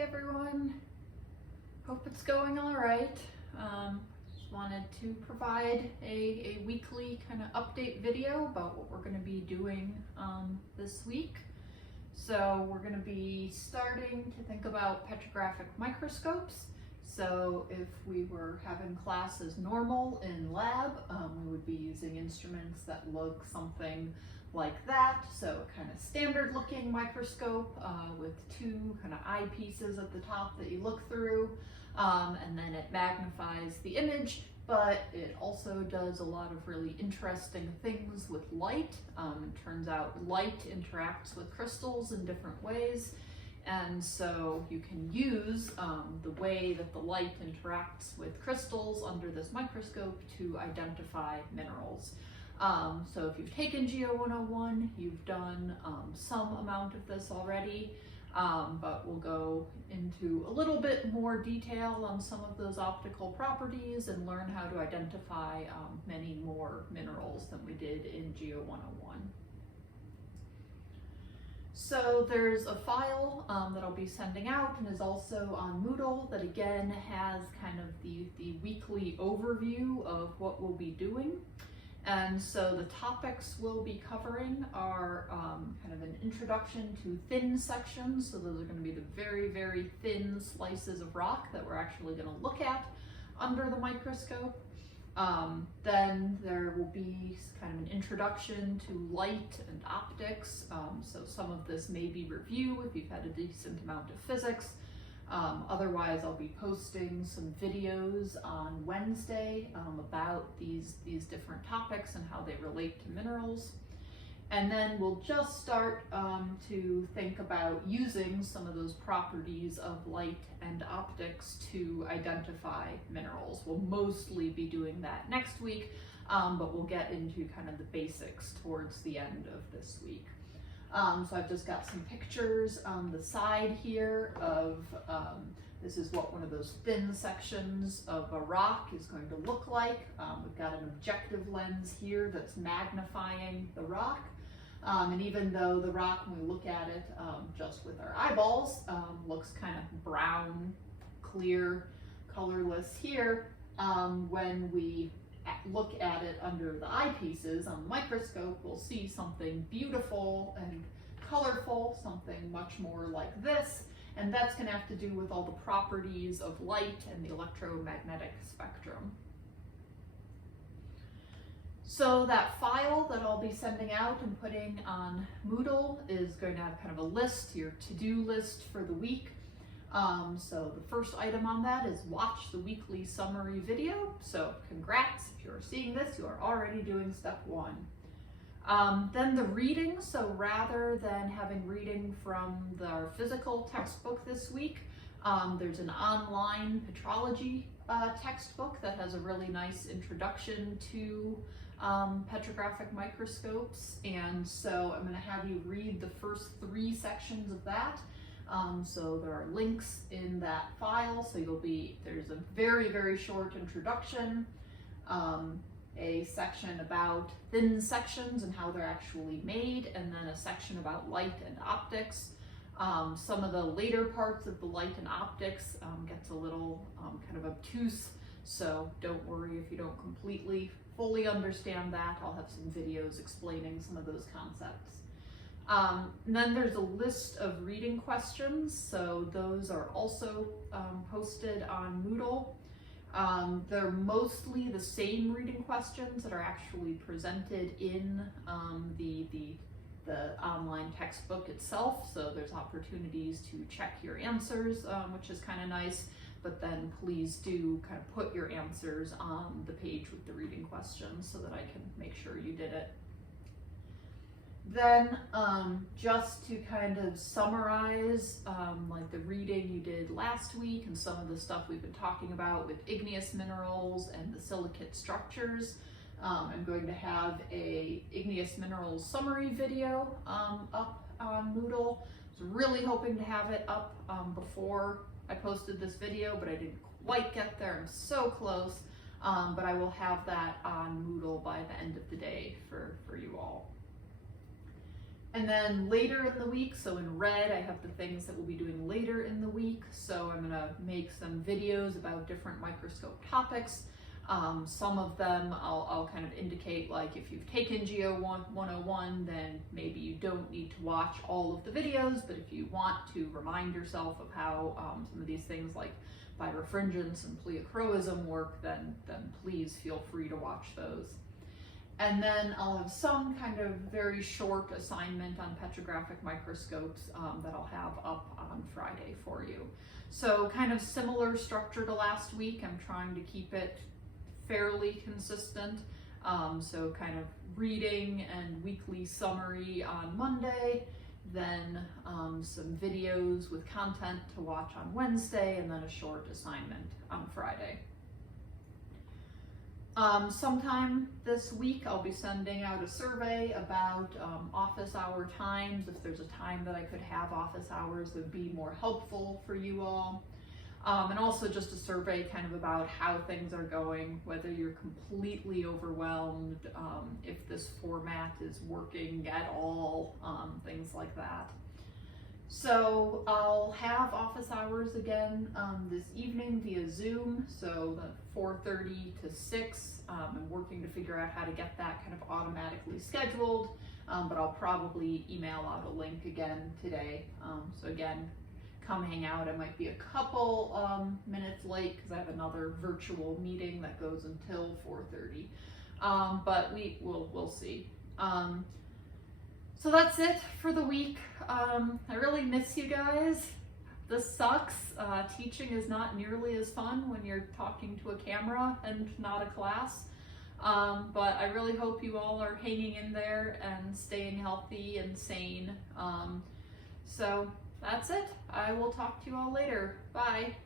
Hey everyone, hope it's going all right. Just wanted to provide a weekly kind of update video about what we're going to be doing this week. So we're going to be starting to think about petrographic microscopes. So if we were having class as normal in lab, we would be using instruments that look something like that. So kind of standard looking microscope with two kind of eyepieces at the top that you look through, and then it magnifies the image, but it also does a lot of really interesting things with light. It turns out light interacts with crystals in different ways. And so you can use the way that the light interacts with crystals under this microscope to identify minerals. So if you've taken Geo 101, you've done some amount of this already, but we'll go into a little bit more detail on some of those optical properties and learn how to identify many more minerals than we did in Geo 101. So there's a file that I'll be sending out and is also on Moodle that again has kind of the weekly overview of what we'll be doing. And so the topics we'll be covering are kind of an introduction to thin sections. So those are going to be the very, very thin slices of rock that we're actually going to look at under the microscope. Then there will be kind of an introduction to light and optics. So some of this may be review if you've had a decent amount of physics. Otherwise, I'll be posting some videos on Wednesday about these different topics and how they relate to minerals. And then we'll just start to think about using some of those properties of light and optics to identify minerals. We'll mostly be doing that next week, but we'll get into kind of the basics towards the end of this week. So I've just got some pictures on the side here of, this is what one of those thin sections of a rock is going to look like. We've got an objective lens here that's magnifying the rock. And even though the rock, when we look at it just with our eyeballs, looks kind of brown, clear, colorless here, when we look at it under the eyepieces on the microscope, we'll see something beautiful and colorful, something much more like this, and that's going to have to do with all the properties of light and the electromagnetic spectrum. So that file that I'll be sending out and putting on Moodle is going to have kind of a list, your to-do list for the week. So the first item on that is watch the weekly summary video. So congrats, if you're seeing this, you are already doing step one. Then the reading, so rather than having reading from our physical textbook this week, there's an online petrology textbook that has a really nice introduction to petrographic microscopes. And so I'm going to have you read the first 3 sections of that. So there are links in that file, so there's a very, very short introduction, a section about thin sections and how they're actually made, and then a section about light and optics. Some of the later parts of the light and optics gets a little kind of obtuse, so don't worry if you don't fully understand that. I'll have some videos explaining some of those concepts. And then there's a list of reading questions, so those are also posted on Moodle. They're mostly the same reading questions that are actually presented in the online textbook itself, so there's opportunities to check your answers, which is kind of nice, but then please do kind of put your answers on the page with the reading questions so that I can make sure you did it. Then just to kind of summarize like the reading you did last week and some of the stuff we've been talking about with igneous minerals and the silicate structures, I'm going to have a igneous minerals summary video up on Moodle. I was really hoping to have it up before I posted this video, but I didn't quite get there. I'm so close, but I will have that on Moodle by the end of the day for you all. And then later in the week, so in red, I have the things that we'll be doing later in the week. So I'm gonna make some videos about different microscope topics. Some of them I'll kind of indicate, like if you've taken Geo 101, then maybe you don't need to watch all of the videos, but if you want to remind yourself of how some of these things like birefringence and pleochroism work, then please feel free to watch those. And then I'll have some kind of very short assignment on petrographic microscopes that I'll have up on Friday for you. So kind of similar structure to last week. I'm trying to keep it fairly consistent. So kind of reading and weekly summary on Monday, then some videos with content to watch on Wednesday, and then a short assignment on Friday. Sometime this week I'll be sending out a survey about office hour times. If there's a time that I could have office hours that would be more helpful for you all. And also just a survey kind of about how things are going, whether you're completely overwhelmed, if this format is working at all, things like that. So I'll have office hours again this evening via Zoom, so the 4:30 to 6. I'm working to figure out how to get that kind of automatically scheduled, but I'll probably email out a link again today. So again, come hang out. I might be a couple minutes late because I have another virtual meeting that goes until 4:30, but we'll see. So that's it for the week. I really miss you guys. This sucks. Teaching is not nearly as fun when you're talking to a camera and not a class. But I really hope you all are hanging in there and staying healthy and sane. So that's it. I will talk to you all later. Bye.